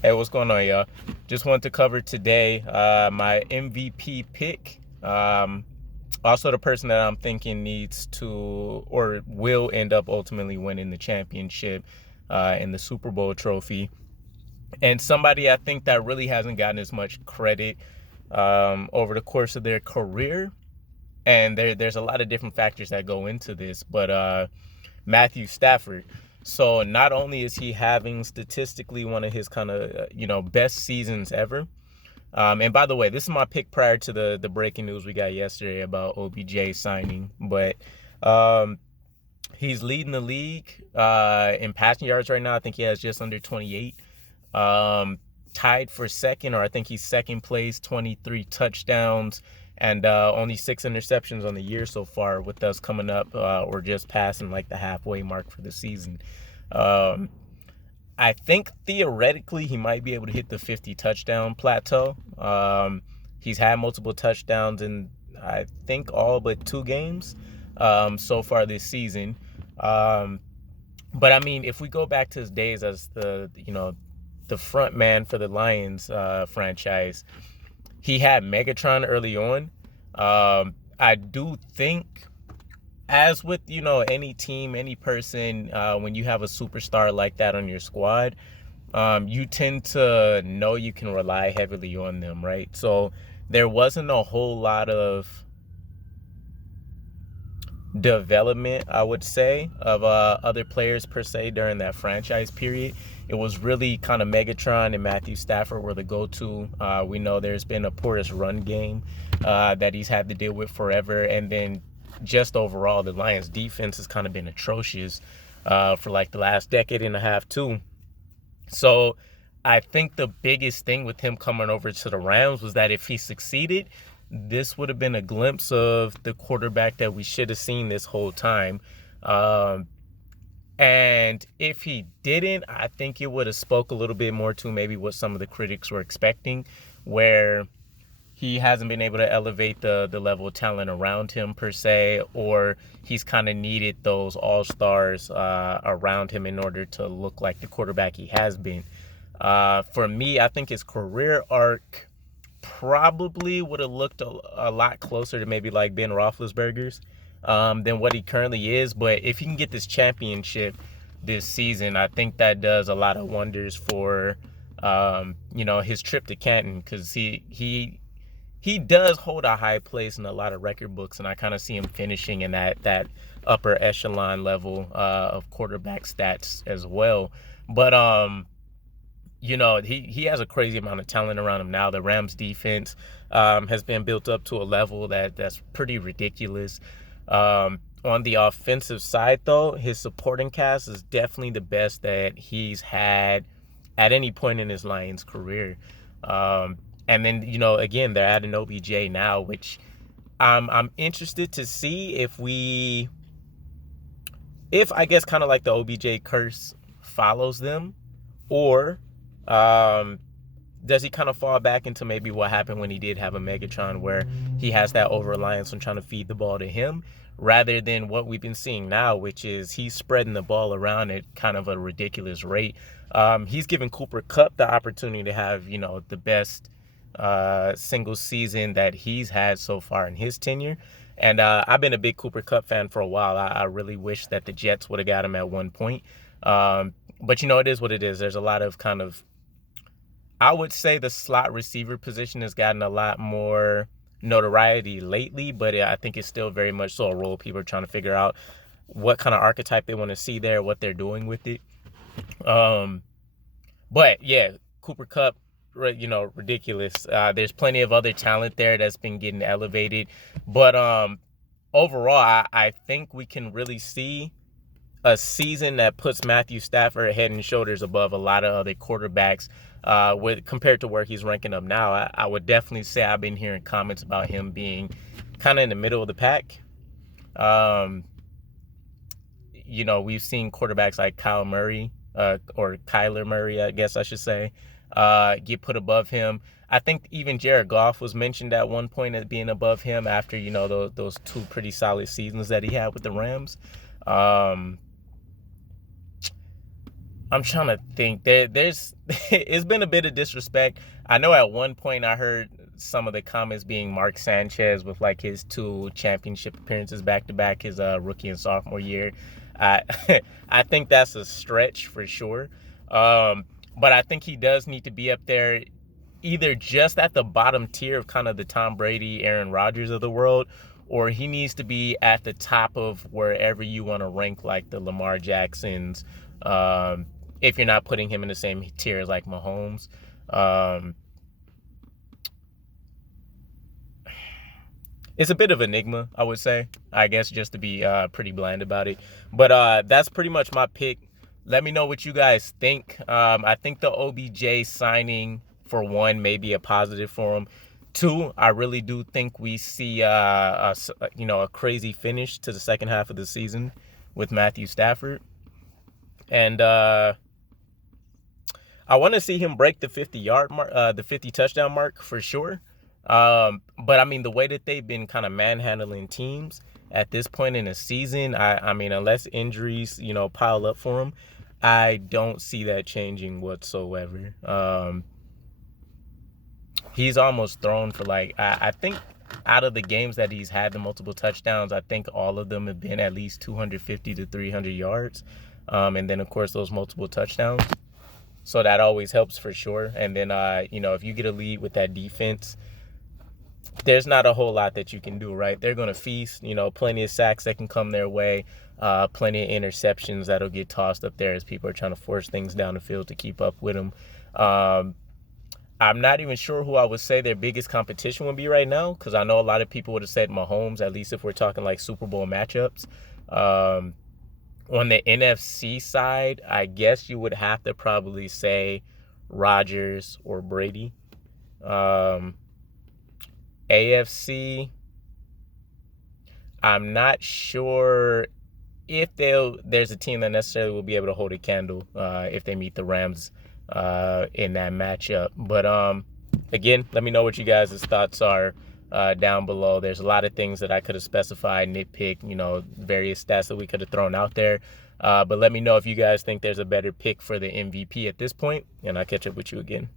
Hey, what's going on, y'all? Just wanted to cover today my MVP pick. Also, the person that I'm thinking needs to or will end up ultimately winning the championship in the Super Bowl trophy. And somebody I think that really hasn't gotten as much credit over the course of their career. And there's a lot of different factors that go into this, but Matthew Stafford. So not only is he having statistically one of his kind of best seasons ever. And by the way, this is my pick prior to the breaking news we got yesterday about OBJ signing. But um, he's leading the league in passing yards right now. I think he has just under 28. Tied for second, or I think he's second place, 23 touchdowns and only 6 interceptions on the year so far, with us coming up or just passing like the halfway mark for the season. Um, I think theoretically he might be able to hit the 50 touchdown plateau. He's had multiple touchdowns in I think all but 2 games so far this season. But I mean, if we go back to his days as the front man for the Lions franchise, he had Megatron early on. I do think, as with any team, any person, when you have a superstar like that on your squad, you tend to know you can rely heavily on them, right? So there wasn't a whole lot of development, I would say, of other players per se during that franchise period. It was really kind of Megatron and Matthew Stafford were the go-to. We know there's been a porous run game that he's had to deal with forever, and then just overall, the Lions' defense has kind of been atrocious for like the last decade and a half too. So I think the biggest thing with him coming over to the Rams was that if he succeeded, this would have been a glimpse of the quarterback that we should have seen this whole time. Um, and if he didn't, I think it would have spoke a little bit more to maybe what some of the critics were expecting, where he hasn't been able to elevate the level of talent around him per se, or he's kind of needed those all-stars around him in order to look like the quarterback he has been. For me, I think his career arc probably would have looked a lot closer to maybe like Ben Roethlisberger's than what he currently is. But if he can get this championship this season, I think that does a lot of wonders for his trip to Canton, because he does hold a high place in a lot of record books, and I kind of see him finishing in that upper echelon level of quarterback stats as well. But he has a crazy amount of talent around him now. The Rams defense has been built up to a level that's pretty ridiculous. On the offensive side, though, his supporting cast is definitely the best that he's had at any point in his Lions career. And then, again, they're adding OBJ now, which I'm interested to see if I guess kind of like the OBJ curse follows them, or does he kind of fall back into maybe what happened when he did have a Megatron, where he has that over-reliance on trying to feed the ball to him, rather than what we've been seeing now, which is he's spreading the ball around at kind of a ridiculous rate. He's given Cooper Kupp the opportunity to have, the best single season that he's had so far in his tenure. And I've been a big Cooper Kupp fan for a while. I really wish that the Jets would have got him at one point. But, it is what it is. There's a lot of kind of, I would say the slot receiver position has gotten a lot more notoriety lately, but I think it's still very much so a role people are trying to figure out what kind of archetype they want to see there, what they're doing with it. But yeah, Cooper Kupp, ridiculous. There's plenty of other talent there that's been getting elevated, but overall, I think we can really see a season that puts Matthew Stafford head and shoulders above a lot of other quarterbacks compared to where he's ranking up now. I would definitely say I've been hearing comments about him being kind of in the middle of the pack. We've seen quarterbacks like Kyle Murray, or Kyler Murray, I guess I should say, get put above him. I think even Jared Goff was mentioned at one point as being above him after, those 2 pretty solid seasons that he had with the Rams. I'm trying to think. There's it's been a bit of disrespect. I know at one point I heard some of the comments being Mark Sanchez with like his 2 championship appearances back to back, his rookie and sophomore year. I I think that's a stretch for sure. Um, but I think he does need to be up there, either just at the bottom tier of kind of the Tom Brady, Aaron Rodgers of the world, or he needs to be at the top of wherever you want to rank, like the Lamar Jacksons. Um, if you're not putting him in the same tier as like Mahomes. Um, it's a bit of enigma, I would say, I guess, just to be pretty bland about it. But that's pretty much my pick. Let me know what you guys think. I think the OBJ signing, for one, may be a positive for him. Two, I really do think we see a crazy finish to the second half of the season with Matthew Stafford. And I want to see him break the 50-yard mark, the 50 touchdown mark for sure. But I mean, the way that they've been kind of manhandling teams at this point in the season, I mean, unless injuries, pile up for him, I don't see that changing whatsoever. He's almost thrown for like, I think out of the games that he's had the multiple touchdowns, I think all of them have been at least 250 to 300 yards. And then, of course, those multiple touchdowns. So that always helps for sure. And then, if you get a lead with that defense, there's not a whole lot that you can do, right? They're going to feast, plenty of sacks that can come their way, plenty of interceptions that'll get tossed up there as people are trying to force things down the field to keep up with them. I'm not even sure who I would say their biggest competition would be right now, because I know a lot of people would have said Mahomes, at least if we're talking like Super Bowl matchups. On the NFC side, I guess you would have to probably say Rodgers or Brady. AFC, I'm not sure if there's a team that necessarily will be able to hold a candle if they meet the Rams in that matchup. But again, let me know what you guys' thoughts are down below. There's a lot of things that I could have specified, nitpick, various stats that we could have thrown out there. But let me know if you guys think there's a better pick for the MVP at this point, and I'll catch up with you again.